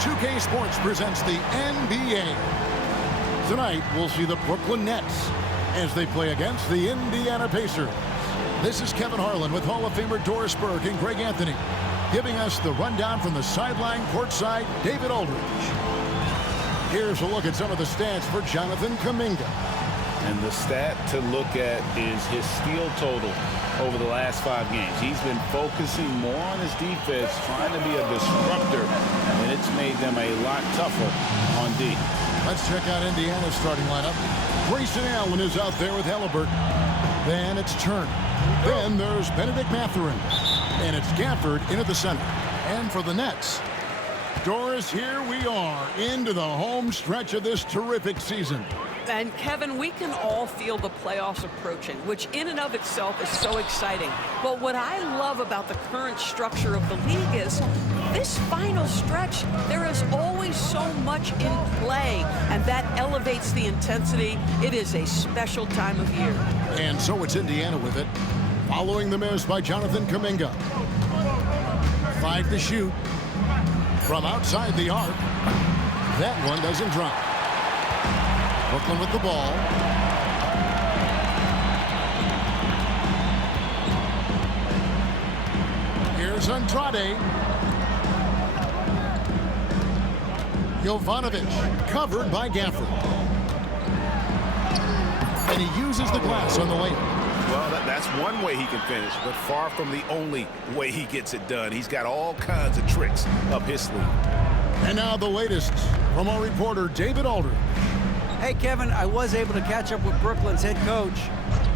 2K Sports presents the NBA. Tonight, we'll see the Brooklyn Nets as they play against the Indiana Pacers. This is Kevin Harlan with Hall of Famer Doris Burke and Greg Anthony, giving us the rundown from the sideline courtside, David Aldridge. Here's a look at some of the stats for Jonathan Kuminga. And the stat to look at is his steal total over the last 5 games. He's been focusing more on his defense, trying to be a disruptor, and it's made them a lot tougher on D. Let's check out Indiana's starting lineup. Grayson Allen is out there with Halliburton. Then it's Turner. Then there's Benedict Mathurin. And it's Gafford into the center. And for the Nets, Doris, here we are into the home stretch of this terrific season. And Kevin, we can all feel the playoffs approaching, which in and of itself is so exciting. But what I love about the current structure of the league is this final stretch, there is always so much in play, and that elevates the intensity. It is a special time of year. And so it's Indiana with it, following the miss by Jonathan Kuminga. 5 to shoot from outside the arc. That one doesn't drop. Brooklyn with the ball. Here's Andrade. Jovanovic covered by Gafford. And he uses the glass on the layup. Well, that's one way he can finish, but far from the only way he gets it done. He's got all kinds of tricks up his sleeve. And now the latest from our reporter, David Aldridge. Hey, Kevin, I was able to catch up with Brooklyn's head coach.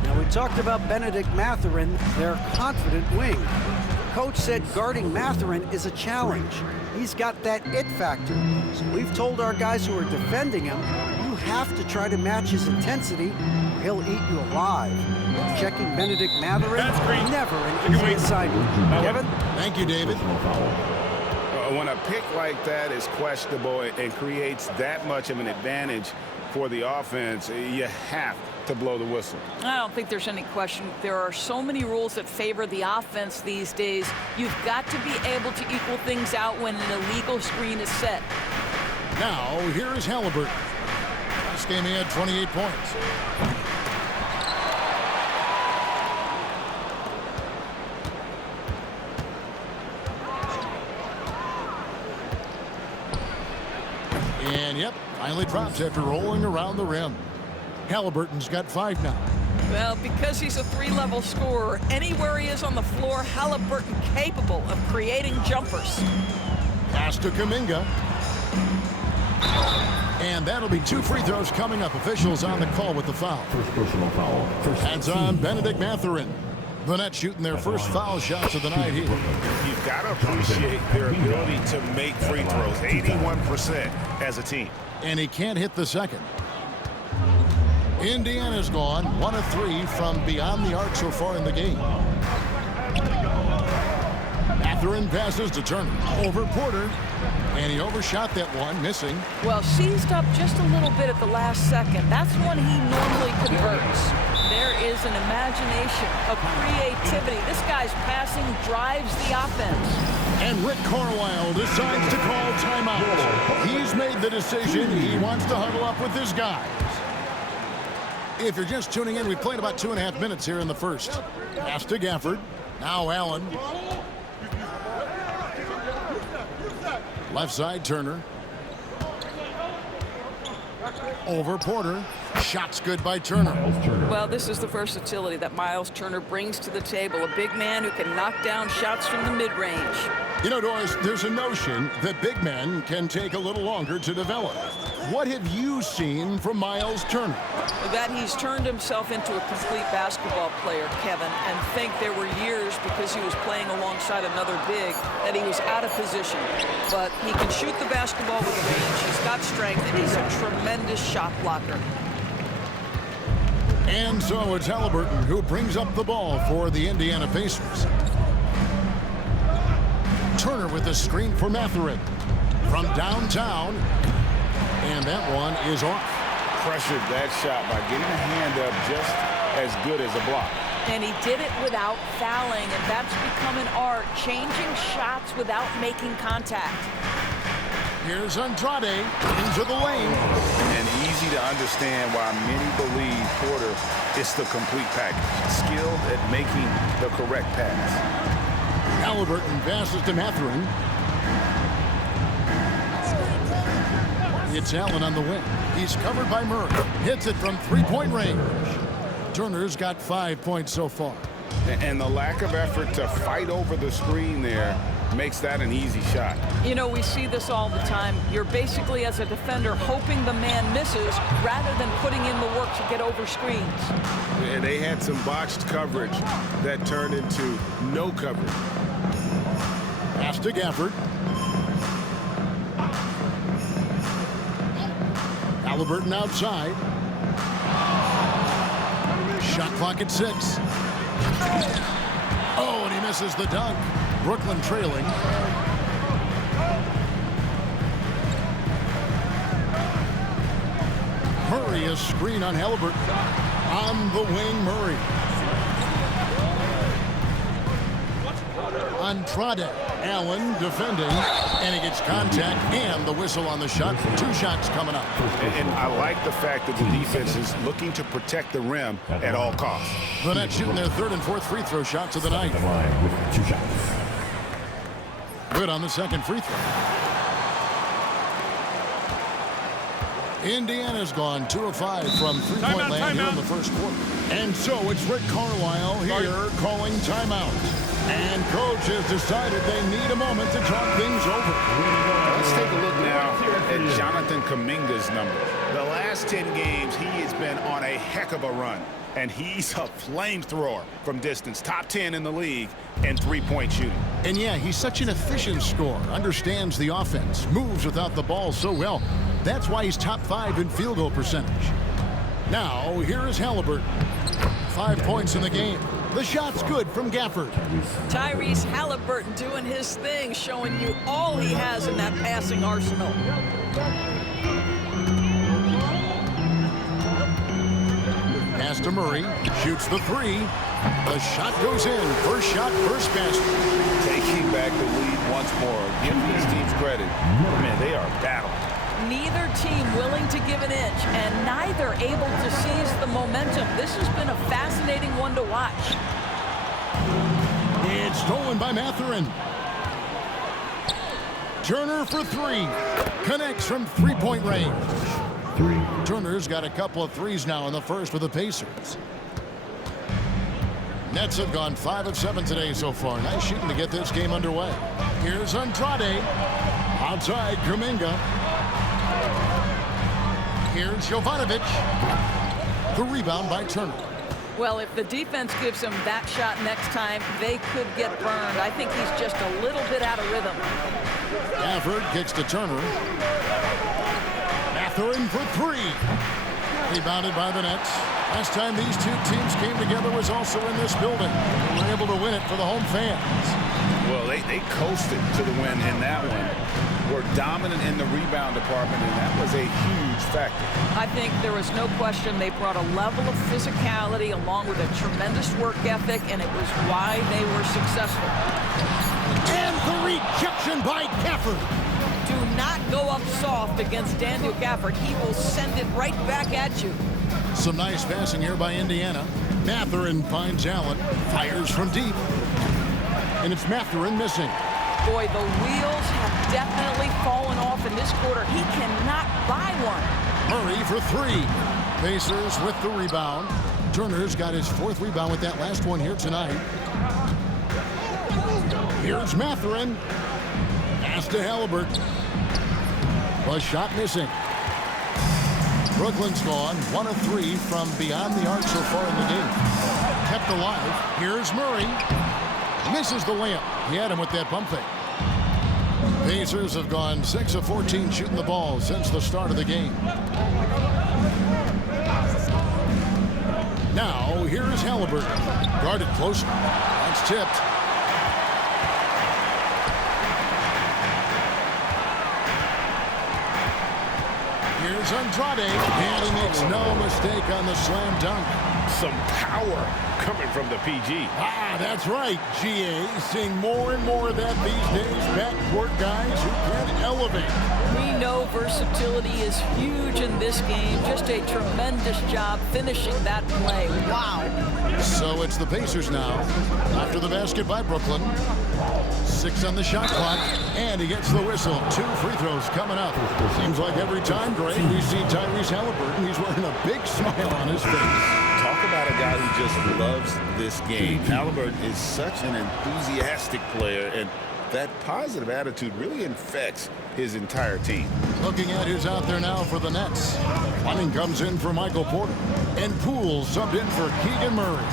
Now, we talked about Benedict Mathurin, their confident wing. Coach said guarding Mathurin is a challenge. He's got that it factor. We've told our guys who are defending him, you have to try to match his intensity or he'll eat you alive. Checking Benedict Mathurin, never an easy assignment. Kevin? Thank you, David. When a pick like that is questionable and creates that much of an advantage for the offense, you have to blow the whistle. I don't think there's any question. There are so many rules that favor the offense these days. You've got to be able to equal things out when an illegal screen is set. Now, here is Halliburton. Last game he had 28 points. And, yep, finally drops after rolling around the rim. Halliburton's got 5 now. Well, because he's a 3-level scorer, anywhere he is on the floor, Halliburton capable of creating jumpers. Pass to Kuminga. And that'll be 2 free throws coming up. Officials on the call with the foul. First personal foul. That's on Benedict Mathurin. The Nets shooting their first foul shots of the night here. You've got to appreciate their ability to make free throws. 81% as a team. And he can't hit the second. Indiana's gone 1 of 3 from beyond the arc so far in the game. Mathurin passes to Turner. Over Porter. And he overshot that one, missing. Well, seized up just a little bit at the last second. That's when he normally converts. There is an imagination, a creativity. This guy's passing drives the offense. And Rick Carlisle decides to call timeout. He's made the decision. He wants to huddle up with his guys. If you're just tuning in, we played about 2.5 minutes here in the first. Pass to Gafford. Now Allen. Left side, Turner. Over Porter. Shots good by Turner. Well, this is the versatility that Miles Turner brings to the table. A big man who can knock down shots from the mid-range. You know, Doris, there's a notion that big men can take a little longer to develop. What have you seen from Miles Turner? That he's turned himself into a complete basketball player, Kevin, and think there were years because he was playing alongside another big that he was out of position. But he can shoot the basketball with range, he's got strength, and he's a tremendous shot blocker. And so it's Halliburton who brings up the ball for the Indiana Pacers. Turner with the screen for Mathurin from downtown. And that one is off. Pressured that shot by getting a hand up just as good as a block. And he did it without fouling, and that's become an art, changing shots without making contact. Here's Andrade into the lane. And easy to understand why many believe Porter is the complete package. Skilled at making the correct pass. Halliburton passes to Mathurin. It's Allen on the wing. He's covered by Murray. Hits it from three-point range. Turner's got 5 points so far. And the lack of effort to fight over the screen there makes that an easy shot. You know, we see this all the time. You're basically, as a defender, hoping the man misses rather than putting in the work to get over screens. And they had some botched coverage that turned into no coverage. Pass to Gafford. Halliburton outside. Shot clock at 6. Oh, and he misses the dunk. Brooklyn trailing. Murray, a screen on Halliburton. On the wing, Murray. Andrade. Allen defending, and he gets contact and the whistle on the shot. 2 shots coming up. And I like the fact that the defense is looking to protect the rim at all costs. The Nets shooting their 3rd and 4th free throw shots of the night. Good on the 2nd free throw. Indiana's gone 2 of 5 from three-point land here in the first quarter. And so it's Rick Carlisle here calling timeout. And coach has decided they need a moment to talk things over. Let's take a look now at Jonathan Kuminga's numbers. The last 10 games, he has been on a heck of a run. And he's a flamethrower from distance. Top 10 in the league in three-point shooting. And yeah, he's such an efficient scorer. Understands the offense. Moves without the ball so well. That's why he's top 5 in field goal percentage. Now, here is Halliburton. 5 points in the game. The shot's good from Gafford. Tyrese Halliburton doing his thing, showing you all he has in that passing arsenal. Pass to Murray. Shoots the 3. The shot goes in. First shot, first basket. Taking back the lead once more. Give these teams credit. Man, they are battling. Neither team willing to give an inch, and neither able to seize the momentum. This has been a fascinating one to watch. It's stolen by Mathurin. Turner for 3. Connects from three-point range. Turner's got a couple of threes now in the first for the Pacers. Nets have gone 5 of 7 today so far. Nice shooting to get this game underway. Here's Andrade. Outside, Kuminga. Here's Jovanovic. The rebound by Turner. Well, if the defense gives him that shot next time, they could get burned. I think he's just a little bit out of rhythm. Gafford kicks to Turner. Mathurin for 3. Rebounded by the Nets. Last time these two teams came together was also in this building. They were able to win it for the home fans. Well, they coasted to the win in that one. Were dominant in the rebound department, and that was a huge factor. I think there was no question they brought a level of physicality along with a tremendous work ethic, and it was why they were successful. And the rejection by Gafford. Do not go up soft against Daniel Gafford. He will send it right back at you. Some nice passing here by Indiana. Mathurin finds Allen. Fires from deep. And it's Mathurin missing. Boy, the wheels have definitely fallen off in this quarter. He cannot buy one. Murray for 3. Pacers with the rebound. Turner's got his 4th rebound with that last one here tonight. Here's Mathurin. Pass to Halliburton. The shot missing. Brooklyn's gone 1 of 3 from beyond the arc so far in the game. Kept alive. Here's Murray. Misses the layup. He had him with that pump fake. Pacers have gone 6 of 14 shooting the ball since the start of the game. Now, here is Halliburton. Guarded closely. That's tipped. Here's Andrade. And he makes no mistake on the slam dunk. Some power coming from the PG. Ah, that's right, GA. Seeing more and more of that these days. Backcourt guys who can elevate. We know versatility is huge in this game. Just a tremendous job finishing that play. Wow. So it's the Pacers now. After the basket by Brooklyn. 6 on the shot clock, and he gets the whistle. 2 free throws coming up. Seems like every time, Greg, we see Tyrese Halliburton, he's wearing a big smile on his face. Talk about a guy who just loves this game. Halliburton is such an enthusiastic player, and that positive attitude really infects his entire team. Looking at who's out there now for the Nets. Fleming comes in for Michael Porter. And Poole subbed in for Keegan Murray.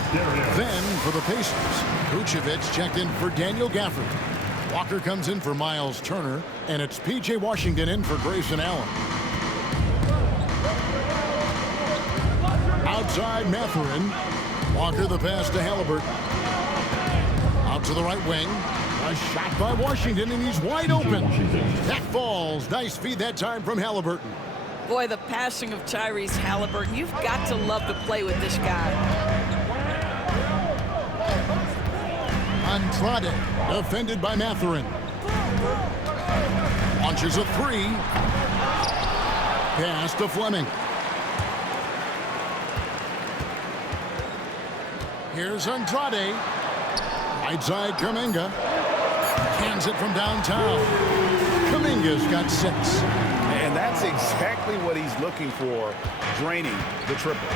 Then for the Pacers, Vucevic checked in for Daniel Gafford. Walker comes in for Miles Turner. And it's P.J. Washington in for Grayson Allen. Outside Mathurin. Walker the pass to Halliburton. Out to the right wing. A shot by Washington, and he's wide open. That falls. Nice feed that time from Halliburton. Boy, the passing of Tyrese Halliburton. You've got to love to play with this guy. Andrade, defended by Mathurin. Launches a 3. Pass to Fleming. Here's Andrade. Right side, Kuminga. Hands it from downtown. Kuminga's got 6. And that's exactly what he's looking for, draining the triple.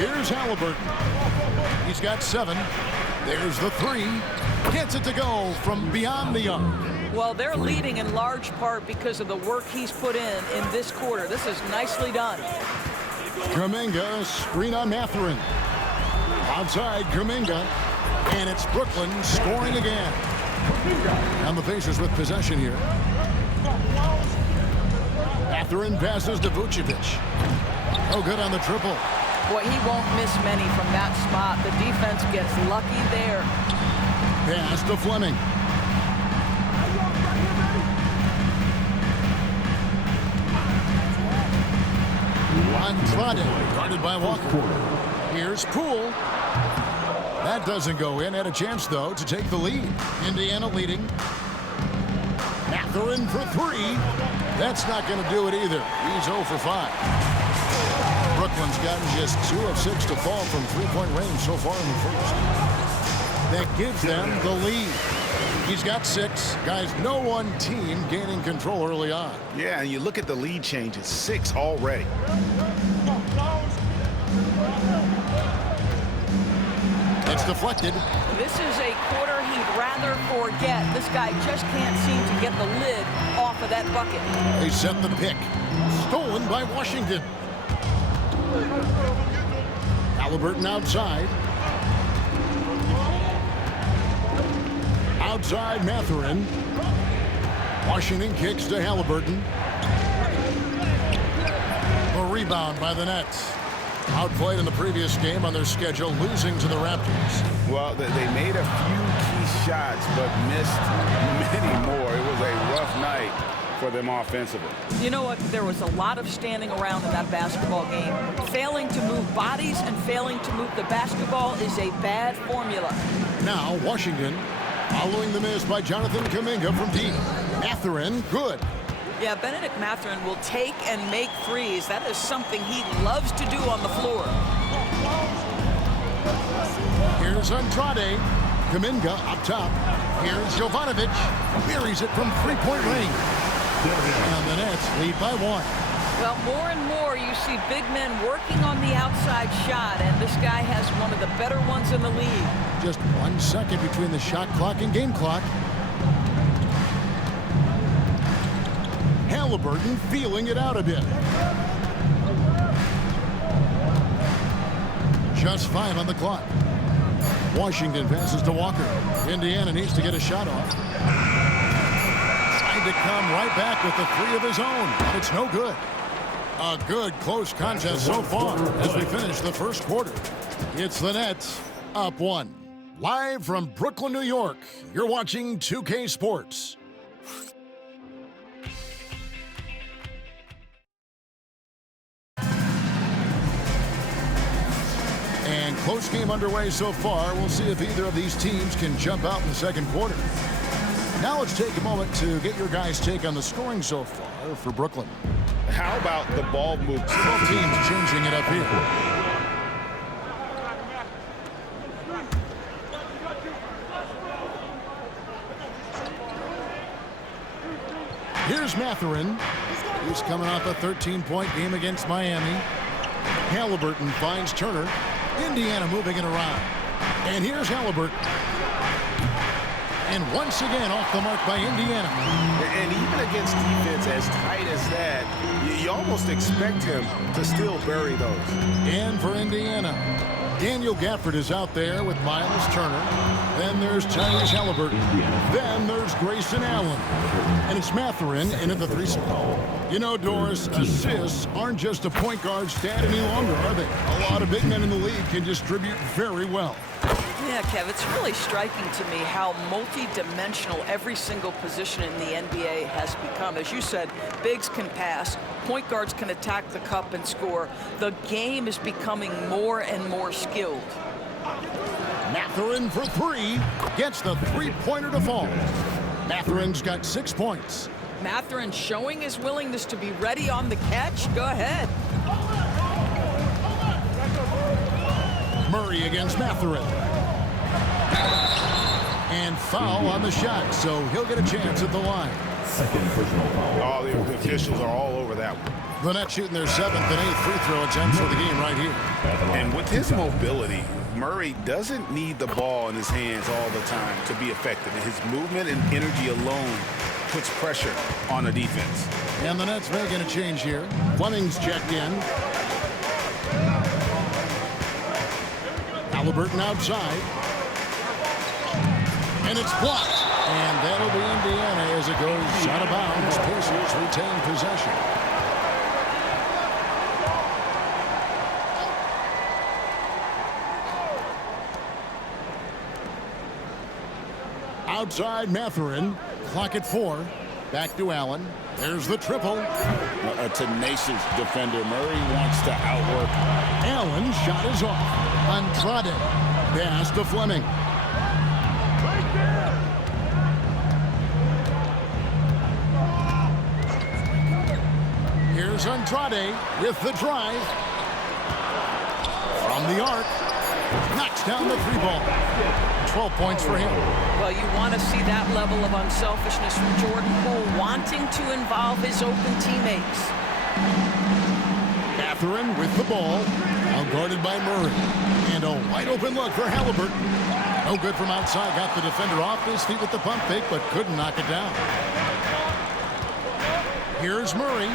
Here's Halliburton. He's got 7. There's the 3. Gets it to go from beyond the arc. Well, they're leading in large part because of the work he's put in this quarter. This is nicely done. Kuminga, screen on Mathurin. Outside, Kuminga. And it's Brooklyn scoring again. And the Pacers with possession here. Mathurin passes to Vucevic. Oh, good on the triple. Boy, he won't miss many from that spot. The defense gets lucky there. Pass to Fleming. Andrade, guarded by Walker. Here's Poole. That doesn't go in. Had a chance, though, to take the lead. Indiana leading. Mathurin for 3. That's not going to do it either. He's 0 for 5. Brooklyn's gotten just 2 of 6 to fall from three-point range so far in the first. That gives them the lead. He's got 6. Guys, no one team gaining control early on. Yeah, and you look at the lead changes. 6 already. It's deflected. This is a quarter he'd rather forget. This guy just can't seem to get the lid off of that bucket. They set the pick. Stolen by Washington. Halliburton outside. Outside Mathurin. Washington kicks to Halliburton. A rebound by the Nets. Outplayed in the previous game on their schedule, losing to the Raptors. Well, they made a few key shots, but missed many more. It was a rough night for them offensively. You know what? There was a lot of standing around in that basketball game. Failing to move bodies and failing to move the basketball is a bad formula. Now, Washington, following the miss by Jonathan Kuminga from deep. Mathurin, good. Yeah, Benedict Mathurin will take and make threes. That is something he loves to do on the floor. Here's Andrade. Kuminga up top. Here's Jovanovic. Buries it from three-point range. And the Nets lead by 1. Well, more and more you see big men working on the outside shot, and this guy has one of the better ones in the league. Just 1 second between the shot clock and game clock. Halliburton feeling it out a bit. Just 5 on the clock. Washington passes to Walker. Indiana needs to get a shot off. Trying to come right back with the 3 of his own, but it's no good. A good close contest so far as we finish the first quarter. It's the Nets up 1. Live from Brooklyn, New York, you're watching 2K Sports. And close game underway so far. We'll see if either of these teams can jump out in the second quarter. Now let's take a moment to get your guys' take on the scoring so far for Brooklyn. How about the ball movement? Both teams changing it up here. Here's Mathurin. He's coming off a 13-point game against Miami. Halliburton finds Turner. Indiana moving it around. And here's Halliburton. And once again off the mark by Indiana. And even against defense as tight as that, you almost expect him to still bury those. And for Indiana, Daniel Gafford is out there with Miles Turner. Then there's Tyrese Halliburton. Then there's Grayson Allen. And it's Mathurin in at the 3 spot. You know, Doris, assists aren't just a point guard stat any longer, are they? A lot of big men in the league can distribute very well. Yeah, Kev, it's really striking to me how multi-dimensional every single position in the NBA has become. As you said, bigs can pass, point guards can attack the cup and score. The game is becoming more and more skilled. Mathurin for 3, gets the three-pointer to fall. Mathurin's got 6 points. Mathurin showing his willingness to be ready on the catch. Go ahead. Murray against Mathurin. And foul on the shot, so he'll get a chance at the line. Second personal foul. Oh, the officials are all over that one. The Nets shooting their 7th and 8th free throw attempts for the game right here. And with his mobility, Murray doesn't need the ball in his hands all the time to be effective. And his movement and energy alone puts pressure on the defense. And the Nets making a change here. Fleming's checked in. Halliburton outside. And it's blocked. And that'll be Indiana as it goes out of bounds. Pacers retain possession. Outside Mathurin. Clock at 4. Back to Allen. There's the triple. A tenacious defender. Murray wants to outwork. Allen shot is off. Andrade. Pass to Fleming. Here's Andrade with the drive. From the arc. Knocks down the 3-ball. 12 points for him. Well, you want to see that level of unselfishness from Jordan Poole, wanting to involve his open teammates. Mathurin with the ball. Now guarded by Murray. And a wide open look for Halliburton. No good from outside. Got the defender off his feet with the pump fake, but couldn't knock it down. Here's Murray.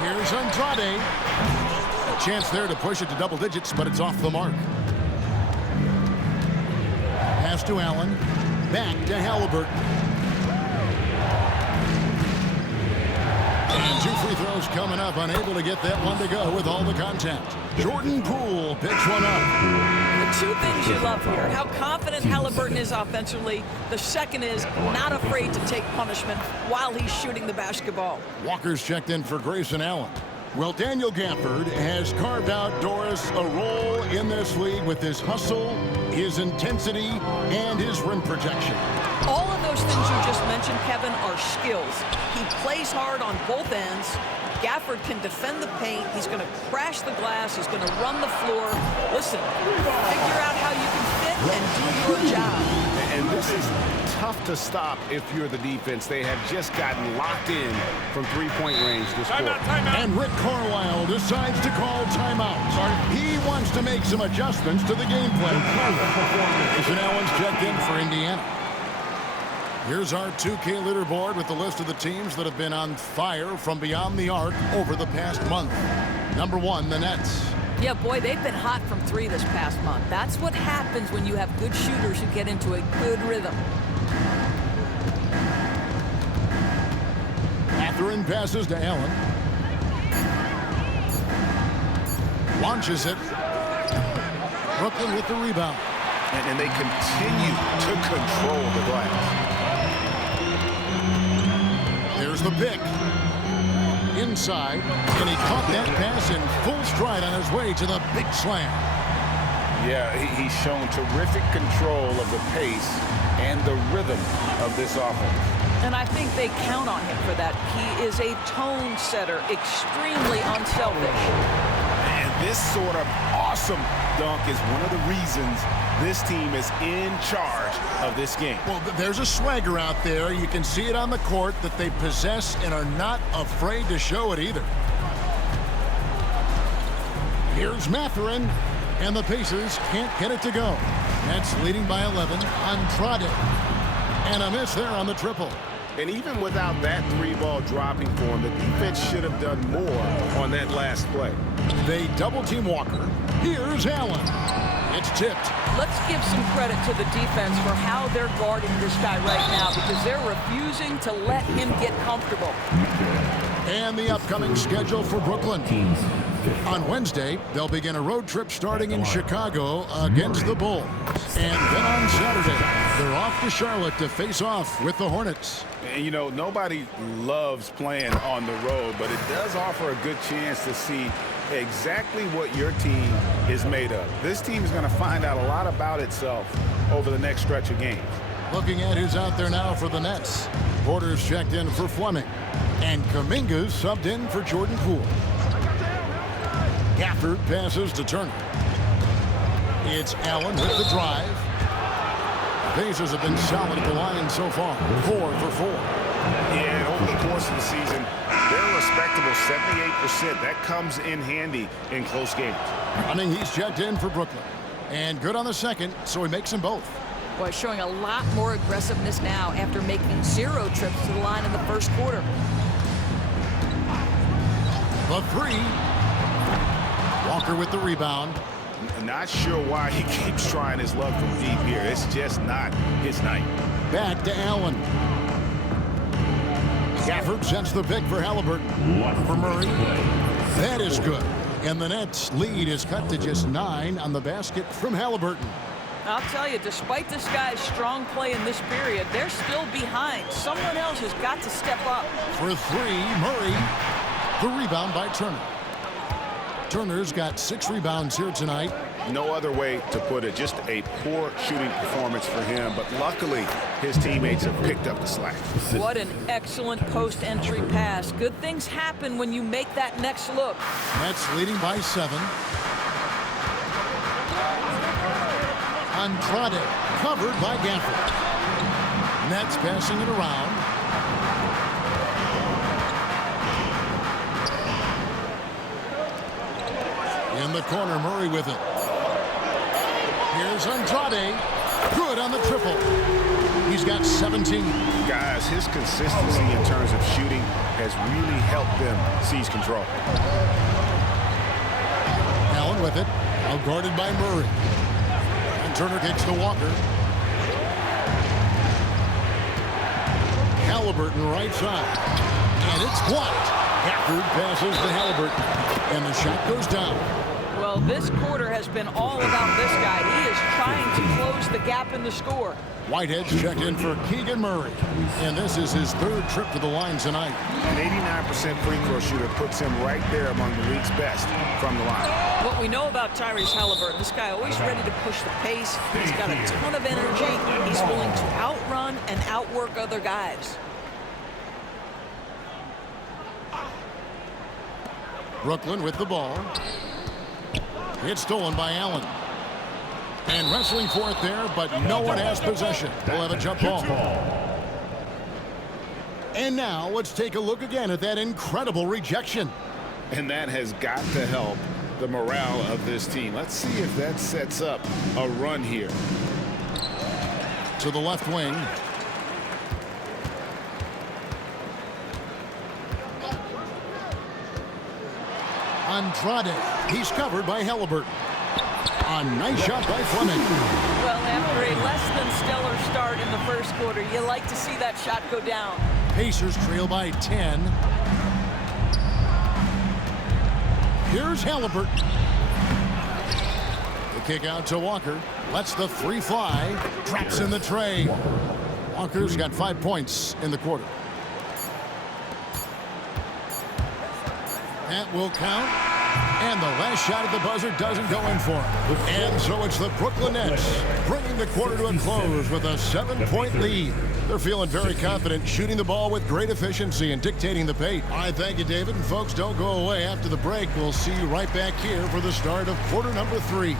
Here's Andrade. A chance there to push it to double digits, but it's off the mark. Pass to Allen. Back to Halliburton. And 2 free throws coming up. Unable to get that one to go with all the contact. Jordan Poole picks one up. The 2 things you love here. How confident Halliburton is offensively. The second is not afraid to take punishment while he's shooting the basketball. Walker's checked in for Grayson Allen. Well, Daniel Gafford has carved out, Doris, a role in this league with his hustle, his intensity, and his rim protection. All of those things you just mentioned, Kevin, are skills. He plays hard on both ends. Gafford can defend the paint. He's going to crash the glass. He's going to run the floor. Listen, figure out how you can fit and do your job. And this is tough to stop if you're the defense. They have just gotten locked in from 3-point range this quarter. And Rick Carlisle decides to call timeout. He wants to make some adjustments to the game plan. Grayson Allen's checked in for Indiana. Here's our 2K leaderboard with the list of the teams that have been on fire from beyond the arc over the past month. Number 1, the Nets. Yeah, boy, they've been hot from 3 this past month. That's what happens when you have good shooters who get into a good rhythm. Mathurin passes to Allen. Launches it. Brooklyn with the rebound. And they continue to control the glass. There's the pick. Inside, and he caught that pass in full stride on his way to the big slam. Yeah, he's shown terrific control of the pace and the rhythm of this offense. And I think they count on him for that. He is a tone setter, extremely unselfish. And this sort of awesome dunk is one of the reasons this team is in charge of this game. Well, there's a swagger out there. You can see it on the court that they possess and are not afraid to show it either. Here's Mathurin, and the Pacers can't get it to go. Nets leading by 11 on Andrade. And a miss there on the triple. And even without that three-ball dropping for him, the defense should have done more on that last play. They double-team Walker. Here's Allen. It's tipped. Let's give some credit to the defense for how they're guarding this guy right now, because they're refusing to let him get comfortable. And the upcoming schedule for Brooklyn. On Wednesday, they'll begin a road trip starting in Chicago against the Bulls. And then on Saturday, they're off to Charlotte to face off with the Hornets. And, you know, nobody loves playing on the road, but it does offer a good chance to see exactly what your team is made of. This team is going to find out a lot about itself over the next stretch of games. Looking at who's out there now for the Nets. Porter's checked in for Fleming. And Kuminga's subbed in for Jordan Poole. Gafford passes to Turner. It's Allen with the drive. The Pacers have been solid at the line so far. 4 for 4. Yeah, and over the course of the season, they're a respectable 78%. That comes in handy in close games. Running, he's checked in for Brooklyn. And good on the second, so he makes them both. Boy, showing a lot more aggressiveness now after making 0 trips to the line in the first quarter. The three. Walker with the rebound. Not sure why he keeps trying his luck from deep here. It's just not his night. Back to Allen. Gafford sends the pick for Halliburton. For Murray. That is good. And the Nets' lead is cut to just 9 on the basket from Halliburton. I'll tell you, despite this guy's strong play in this period, they're still behind. Someone else has got to step up. For 3, Murray. The rebound by Turner. Turner's got 6 rebounds here tonight. No other way to put it. Just a poor shooting performance for him, but luckily his teammates have picked up the slack. What an excellent post-entry pass. Good things happen when you make that next look. Nets leading by 7. Andrade covered by Gafford. Nets passing it around. In the corner, Murray with it. Here's Andrade. Good on the triple. He's got 17. Guys, his consistency in terms of shooting has really helped them seize control. Allen with it. Out guarded by Murray. And Turner kicks to Walker. Halliburton right side. And it's blocked. Gafford passes to Halliburton. And the shot goes down. Well, this quarter has been all about this guy. He is trying to close the gap in the score. Whitehead's checked in for Keegan Murray. And this is his 3rd trip to the line tonight. An 89% free throw shooter puts him right there among the league's best from the line. What we know about Tyrese Halliburton, this guy always ready to push the pace. He's got a ton of energy. He's willing to outrun and outwork other guys. Brooklyn with the ball. It's stolen by Allen. And wrestling for it there, but no one has possession. We'll have a jump ball. And now let's take a look again at that incredible rejection. And that has got to help the morale of this team. Let's see if that sets up a run here. To the left wing. Andrade. He's covered by Halliburton. A nice shot by Fleming. Well, after a less than stellar start in the first quarter, you like to see that shot go down. Pacers trail by 10. Here's Halliburton. The kick out to Walker. Lets the 3 fly. Traps in the tray. Walker's got 5 points in the quarter. That will count. And the last shot at the buzzer doesn't go in for him. And so it's the Brooklyn Nets bringing the quarter to a close with a 7-point lead. They're feeling very confident, shooting the ball with great efficiency and dictating the pace. All right, thank you, David. And folks, don't go away. After the break, we'll see you right back here for the start of quarter number 3.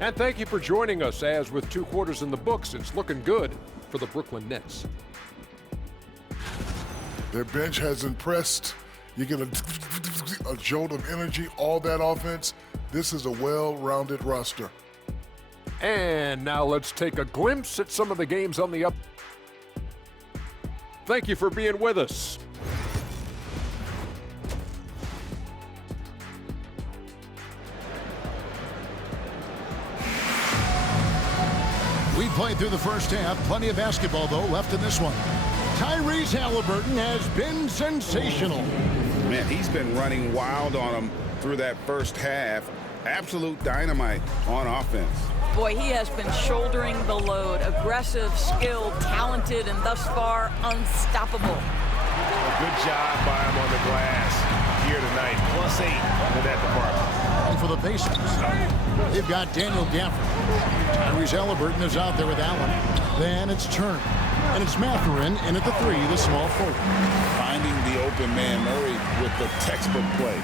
And thank you for joining us, as with 2 quarters in the books, it's looking good for the Brooklyn Nets. Their bench has impressed. You get a jolt of energy, all that offense. This is a well-rounded roster. And now let's take a glimpse at some of the games on the up. Thank you for being with us. We played through the first half. Plenty of basketball, though, left in this one. Tyrese Halliburton has been sensational. Man, he's been running wild on him through that first half. Absolute dynamite on offense. Boy, he has been shouldering the load. Aggressive, skilled, talented, and thus far, unstoppable. A good job by him on the glass here tonight. +8 in that department. And for the Pacers, they've got Daniel Gafford. Tyrese Halliburton is out there with Allen. Then it's Turner. And it's Mathurin in at the 3, the small forward. Finding the open man, Murray, with the textbook play.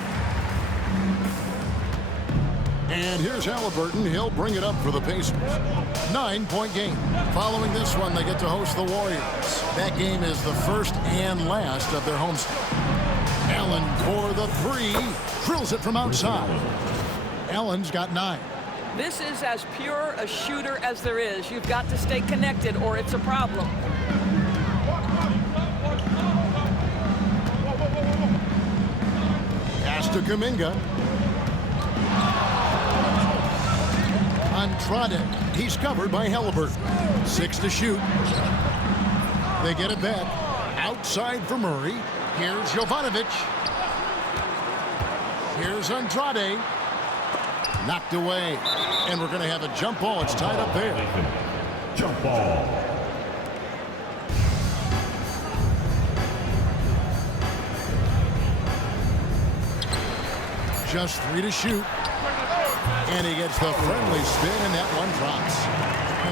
And here's Halliburton. He'll bring it up for the Pacers. 9-point game. Following this one, they get to host the Warriors. That game is the first and last of their homestand. Allen for the 3. Drills it from outside. Allen's got 9. This is as pure a shooter as there is. You've got to stay connected or it's a problem. Pass to Kuminga. Andrade. He's covered by Halliburton. 6 to shoot. They get it back. Outside for Murray. Here's Jovanovic. Here's Andrade. Knocked away. And we're going to have a jump ball. It's tied up there. Jump ball. Just 3 to shoot. And he gets the friendly spin, and that one drops.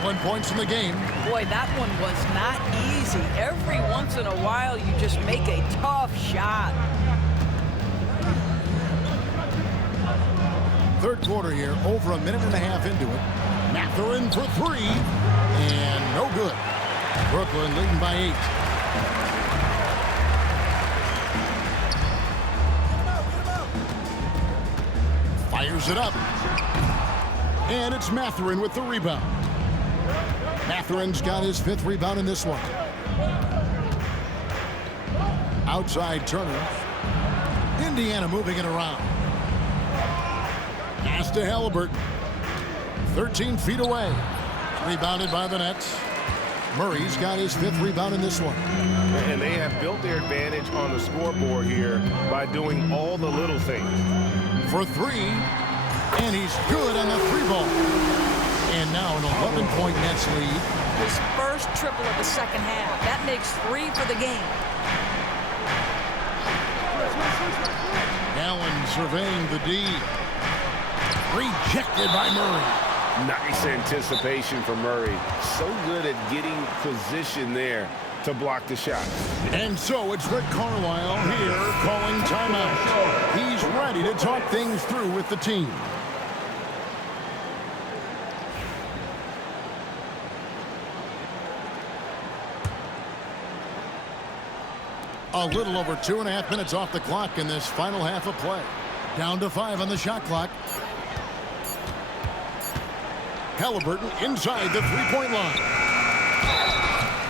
1 points in the game. Boy, that one was not easy. Every once in a while, you just make a tough shot. Third quarter here, over a minute and a half into it. Mathurin for 3, and no good. Brooklyn leading by 8. Fires it up. And it's Mathurin with the rebound. Mathurin's got his 5th rebound in this one. Outside Turner. Indiana moving it around. Pass to Halliburton. 13 feet away. Rebounded by the Nets. Murray's got his 5th rebound in this one. And they have built their advantage on the scoreboard here by doing all the little things. For 3, and he's good on the 3-ball. And now an 11-point Nets lead. His first triple of the second half. That makes 3 for the game. Allen surveying the D. Rejected by Murray. Nice anticipation for Murray. So good at getting position there to block the shot. And so it's Rick Carlisle here calling timeout. He's ready to talk things through with the team. A little over 2.5 minutes off the clock in this final half of play. Down to 5 on the shot clock. Halliburton inside the 3-point line.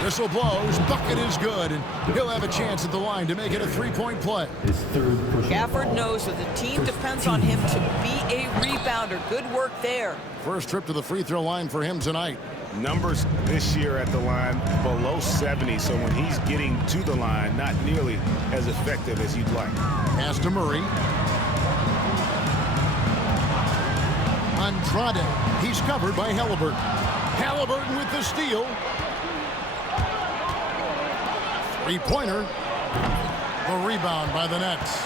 Whistle blows. Bucket is good, and he'll have a chance at the line to make it a 3-point play. His 3rd personal Gafford foul. knows that the team depends on him to be a rebounder. Good work there. First trip to the free throw line for him tonight. Numbers this year at the line below 70, so when he's getting to the line, not nearly as effective as you'd like. Pass to Murray. Andrade. He's covered by Halliburton. Halliburton with the steal. Three-pointer. The rebound by the Nets.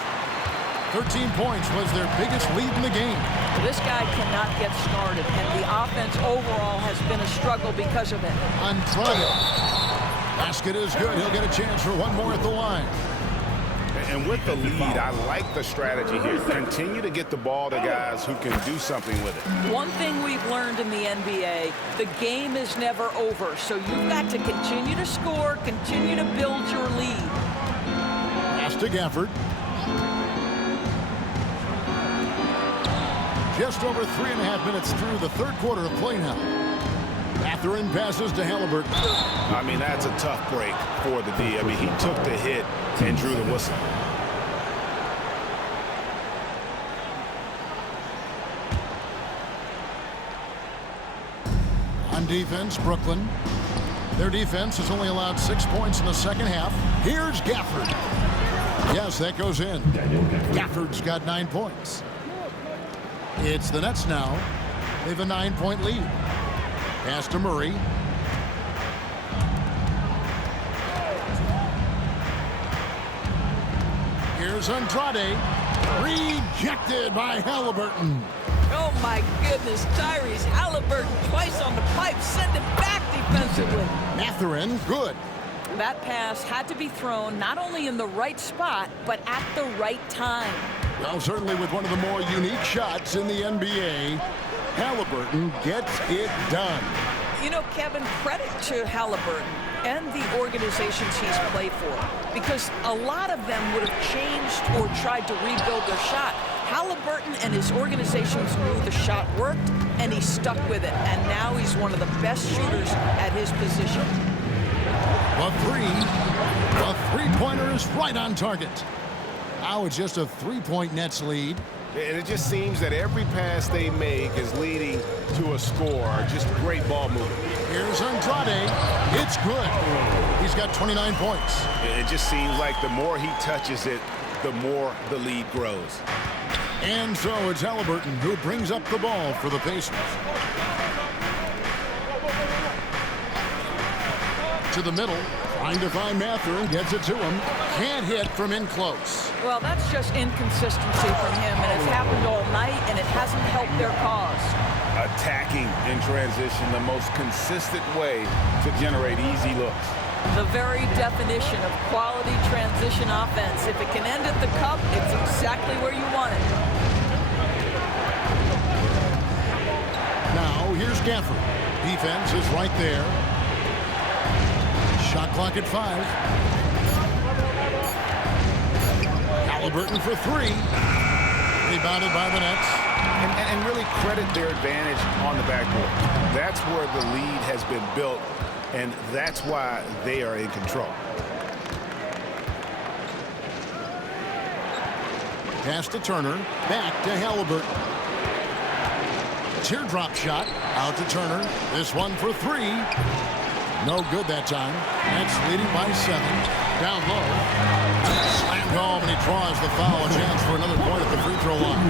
13 points was their biggest lead in the game. This guy cannot get started, and the offense overall has been a struggle because of it. Andrade. Basket is good. He'll get a chance for one more at the line. And with the lead, I like the strategy here. Continue to get the ball to guys who can do something with it. One thing we've learned in the NBA, the game is never over. So you've got to continue to score, continue to build your lead. Pass to Gafford. Just over 3.5 minutes through the third quarter of play now. Mathurin passes to Halliburton. I mean, that's a tough break for the D. I mean, he took the hit and drew the whistle. On defense, Brooklyn. Their defense has only allowed 6 points in the second half. Here's Gafford. Yes, that goes in. Gafford's got 9 points. It's the Nets now. They have a 9-point lead. Pass to Murray. Here's Andrade. Rejected by Halliburton. Oh, my goodness. Tyrese Halliburton twice on the pipe. Send it back defensively. Mathurin, good. That pass had to be thrown not only in the right spot, but at the right time. Well, certainly with one of the more unique shots in the NBA, Halliburton gets it done. You know, Kevin, credit to Halliburton and the organizations he's played for, because a lot of them would have changed or tried to rebuild their shot. Halliburton and his organizations knew the shot worked, and he stuck with it. And now he's one of the best shooters at his position. The three-pointer is right on target. Now it's just a 3-point Nets lead. And it just seems that every pass they make is leading to a score. Just great ball movement. Here's Andrade. It's good. He's got 29 points. It just seems like the more he touches it, the more the lead grows. And so it's Halliburton who brings up the ball for the Pacers. To the middle, trying to find Mathurin, gets it to him. Can't hit from in close. Well, that's just inconsistency from him, and it's happened all night, and it hasn't helped their cause. Attacking in transition, the most consistent way to generate easy looks. The very definition of quality transition offense. If it can end at the cup, it's exactly where you want it. Now, here's Gafford. Defense is right there. Shot clock at 5. Halliburton for 3. Rebounded by the Nets. And really credit their advantage on the backboard. That's where the lead has been built, and that's why they are in control. Pass to Turner. Back to Halliburton. Teardrop shot. Out to Turner. This one for 3. No good that time. Nets leading by 7. Down low. Slammed home, and he draws the foul. A chance for another point at the free throw line.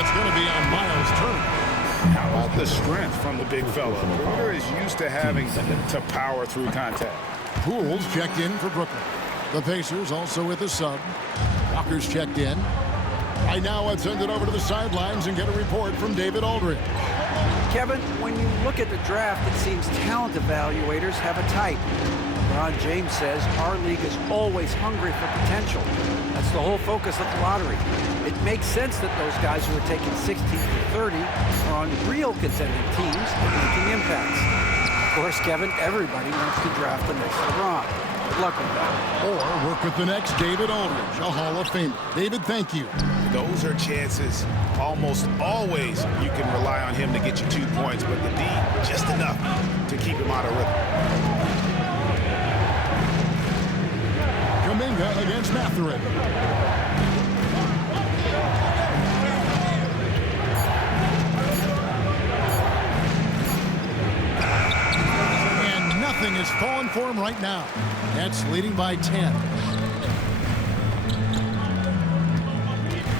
It's going to be on Miles Turner. How about the strength from the big fella? Porter is used to having to power through contact. Poole's checked in for Brooklyn. The Pacers also with a sub. Walker's checked in. Right now, let's send it over to the sidelines and get a report from David Aldridge. Kevin, when you look at the draft, it seems talent evaluators have a type. Ron James says our league is always hungry for potential. That's the whole focus of the lottery. It makes sense that those guys who are taken 16 to 30 are on real contending teams and making impacts. Of course, Kevin, everybody wants to draft the next LeBron. Good luck with that. Or work with the next David Aldridge, a Hall of Famer. David, thank you. Those are chances. Almost always you can rely on him to get you 2 points, but the D, just enough to keep him out of rhythm. Kuminga against Mathurin. for him right now. Nets leading by 10.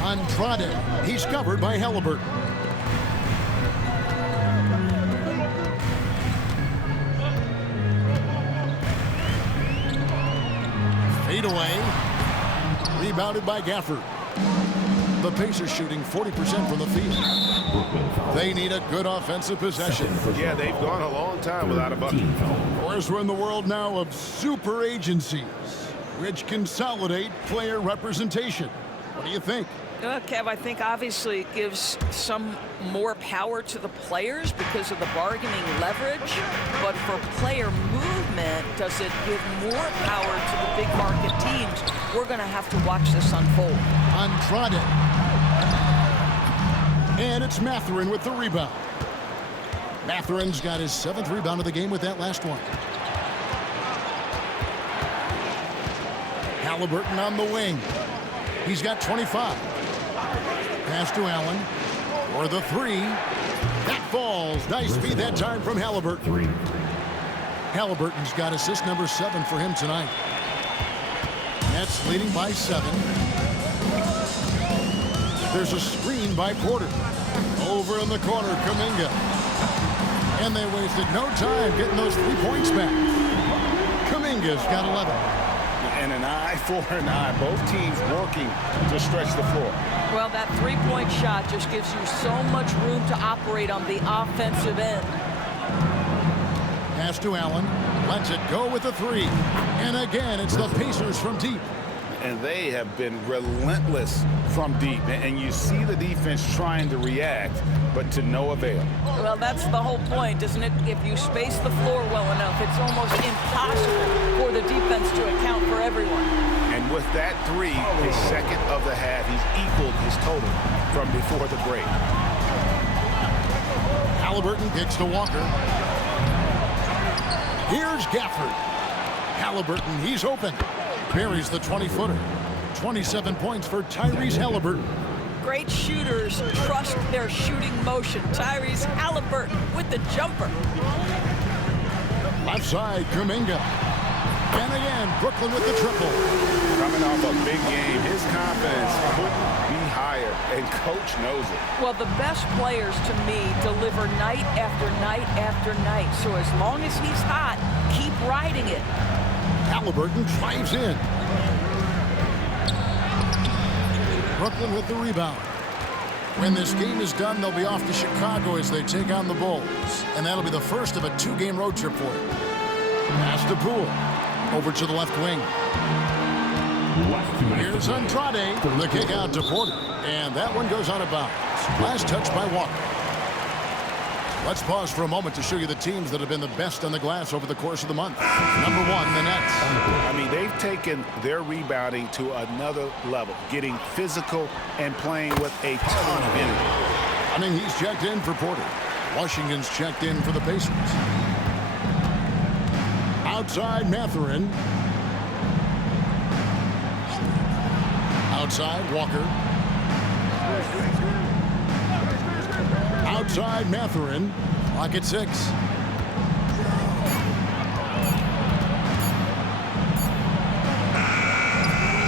Andrade. He's covered by Halliburton. Fade away. Rebounded by Gafford. The Pacers shooting 40% from the field. They need a good offensive possession. Yeah, they've gone a long time without a bucket. Of course, we're in the world now of super agencies, which consolidate player representation. What do you think? Kev, I think obviously it gives some more power to the players because of the bargaining leverage. But for player movement, does it give more power to the big market teams? We're going to have to watch this unfold. Andrade. And it's Mathurin with the rebound. Mathurin's got his 7th rebound of the game with that last one. Halliburton on the wing. He's got 25. Pass to Allen. For the 3. That falls. Nice feed that time from Halliburton. Halliburton's got assist number 7 for him tonight. Nets leading by 7. There's a screen by Porter. Over in the corner, Kuminga. And they wasted no time getting those 3 points back. Kuminga's got 11. And an eye for an eye. Both teams working to stretch the floor. Well, that 3-point shot just gives you so much room to operate on the offensive end. Pass to Allen. Lets it go with the 3. And again, it's the Pacers from deep. And they have been relentless from deep. And you see the defense trying to react, but to no avail. Well, that's the whole point, isn't it? If you space the floor well enough, it's almost impossible for the defense to account for everyone. And with that 3, his second of the half, he's equaled his total from before the break. Halliburton kicks to Walker. Here's Gafford. Halliburton, he's open. Buries the 20-footer. 27 points for Tyrese Halliburton. Great shooters trust their shooting motion. Tyrese Halliburton with the jumper. Left side, Kuminga. And again, Brooklyn with the triple. Coming off a big game, his confidence couldn't be higher, and coach knows it. Well, the best players, to me, deliver night after night after night. So as long as he's hot, keep riding it. Halliburton drives in. Brooklyn with the rebound. When this game is done, they'll be off to Chicago as they take on the Bulls. And that'll be the first of a 2-game road trip for them. Pass to Poole. Over to the left wing. Here's Andrade. The kick out to Porter. And that one goes out of bounds. Last touch by Walker. Let's pause for a moment to show you the teams that have been the best on the glass over the course of the month. Number 1, the Nets. I mean, they've taken their rebounding to another level, getting physical and playing with a ton of energy. I mean, he's checked in for Porter. Washington's checked in for the Pacers. Outside, Mathurin. Outside, Walker. Outside, Mathurin. Clock at 6.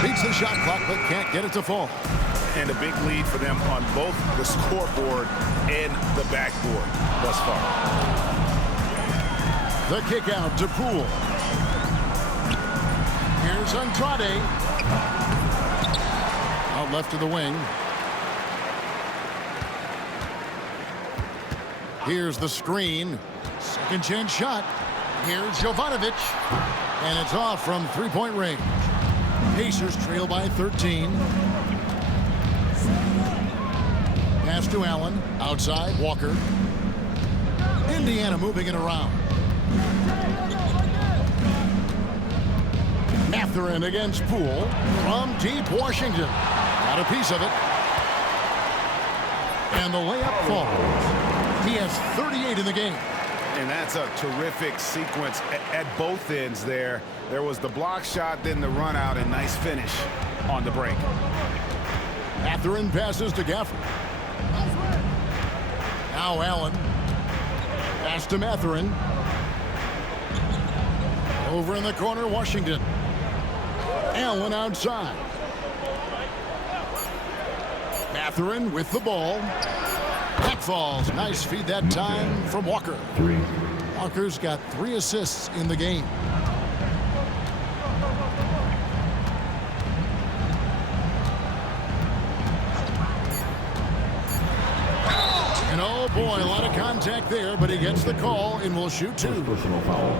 Beats the shot clock, but can't get it to fall. And a big lead for them on both the scoreboard and the backboard thus far. The kick out to Poole. Here's Andrade. Out left to the wing. Here's the screen. Second chance shot. Here's Jovanovic. And it's off from 3-point range. Pacers trail by 13. Pass to Allen. Outside, Walker. Indiana moving it around. Mathurin against Poole. From deep, Washington. Got a piece of it. And the layup falls. He has 38 in the game. And that's a terrific sequence at both ends there. There was the block shot, then the run out, and nice finish on the break. Mathurin passes to Gafford. Now Allen. Pass to Mathurin. Over in the corner, Washington. Allen outside. Mathurin with the ball. That falls. Nice feed that time from Walker. Walker's got 3 assists in the game. And oh boy, a lot of contact there, but he gets the call and will shoot 2. Personal foul.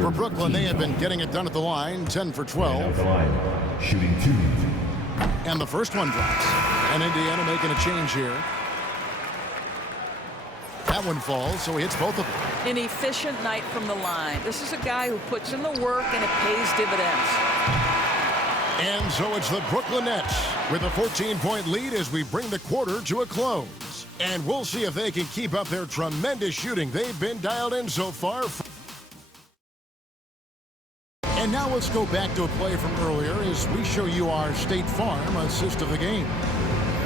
For Brooklyn, they have been getting it done at the line, 10 for 12. Shooting 2. And the first one drops. And Indiana making a change here. That one falls, so he hits both of them. An efficient night from the line. This is a guy who puts in the work and it pays dividends. And so it's the Brooklyn Nets with a 14-point lead as we bring the quarter to a close. And we'll see if they can keep up their tremendous shooting they've been dialed in so far. And now let's go back to a play from earlier as we show you our State Farm assist of the game.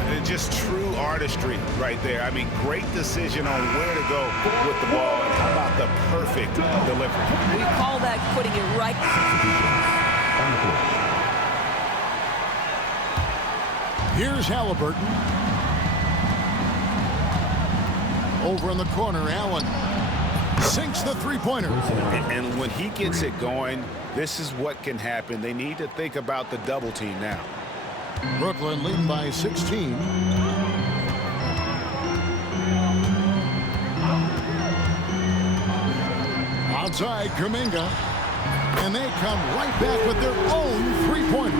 And just true artistry right there. I mean, great decision on where to go with the ball. And how about the perfect delivery? We call that putting it right. Here's Halliburton. Over in the corner, Allen sinks the three-pointer. And when he gets it going, this is what can happen. They need to think about the double team now. Brooklyn leading by 16. Outside, Kuminga. And they come right back with their own three-pointer.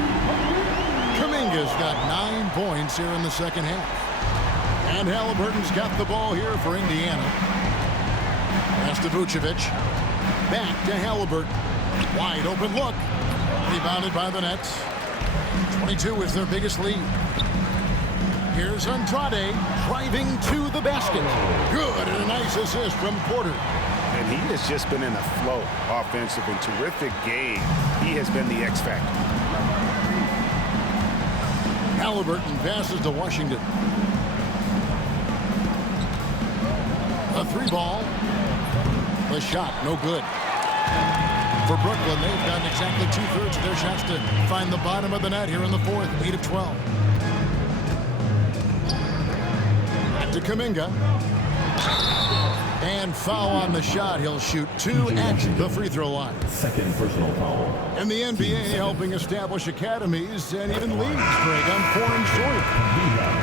Kuminga's got 9 points here in the second half. And Halliburton's got the ball here for Indiana. Pass to Vucevic. Back to Halliburton. Wide open look. Rebounded by the Nets. 22 is their biggest lead. Here's Andrade driving to the basket. Good, and a nice assist from Porter. And he has just been in a flow offensively. Terrific game. He has been the X factor. Halliburton passes to Washington. A 3-ball. The shot, no good. For Brooklyn, they've gotten exactly 2/3 of their shots to find the bottom of the net here in the fourth. 8 of 12. Back to Kuminga. And foul on the shot. He'll shoot 2 at the free throw line. Second personal foul. And the NBA helping establish academies and even leagues, Greg, on foreign soil.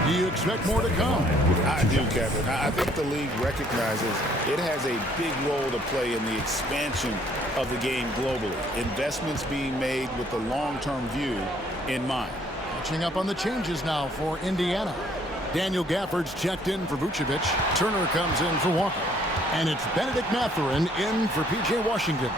Do you expect more to come? I do, Kevin. I think the league recognizes it has a big role to play in the expansion of the game globally. Investments being made with the long-term view in mind. Catching up on the changes now for Indiana. Daniel Gafford's checked in for Vucevic. Turner comes in for Walker. And it's Benedict Mathurin in for P.J. Washington.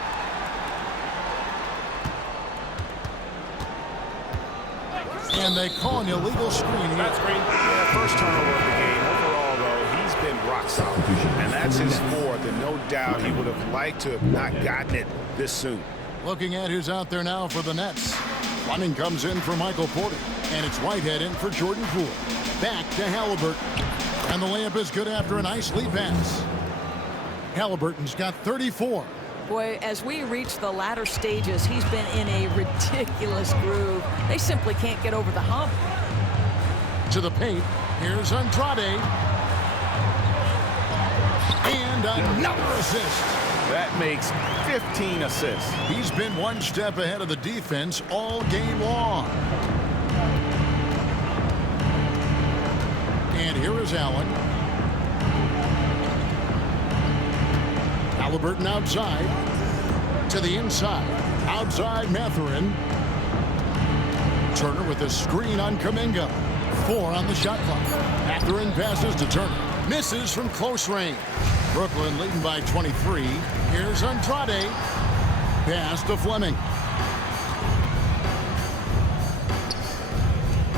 And they call an illegal screen here. Yeah, first turnover of the game. Overall, though, he's been rock solid. And that's his fourth, and no doubt he would have liked to have not gotten it this soon. Looking at who's out there now for the Nets. Fleming comes in for Michael Porter. And it's Whitehead in for Jordan Poole. Back to Halliburton. And the layup is good after a nice lead pass. Halliburton's got 34. Boy, as we reach the latter stages, he's been in a ridiculous groove. They simply can't get over the hump. To the paint. Here's Andrade. And another assist. That makes 15 assists. He's been one step ahead of the defense all game long. And here is Allen. Halliburton outside. To the inside. Outside Mathurin. Turner with a screen on Kuminga. 4 on the shot clock. Mathurin passes to Turner. Misses from close range. Brooklyn leading by 23. Here's Andrade. Pass to Fleming.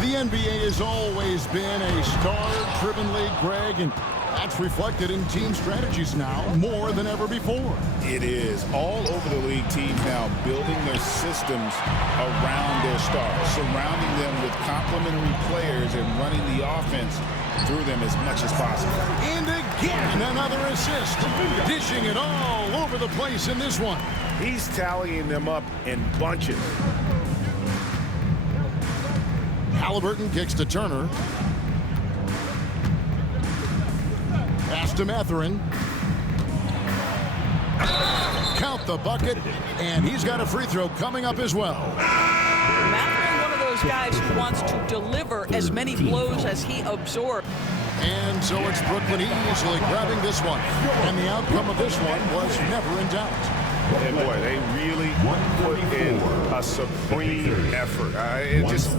The NBA has always been a star-driven league, Greg, and that's reflected in team strategies now more than ever before. It is. All over the league, teams now building their systems around their stars, surrounding them with complementary players and running the offense through them as much as possible. And again, another assist. Dishing it all all over the place in this one. He's tallying them up in bunches. Halliburton kicks to Turner. Pass to Mathurin. Count the bucket, and he's got a free throw coming up as well. Mathurin, one of those guys who wants to deliver as many blows as he absorbs. And so it's Brooklyn easily grabbing this one. And the outcome of this one was never in doubt. And boy, they really put in a supreme effort. It just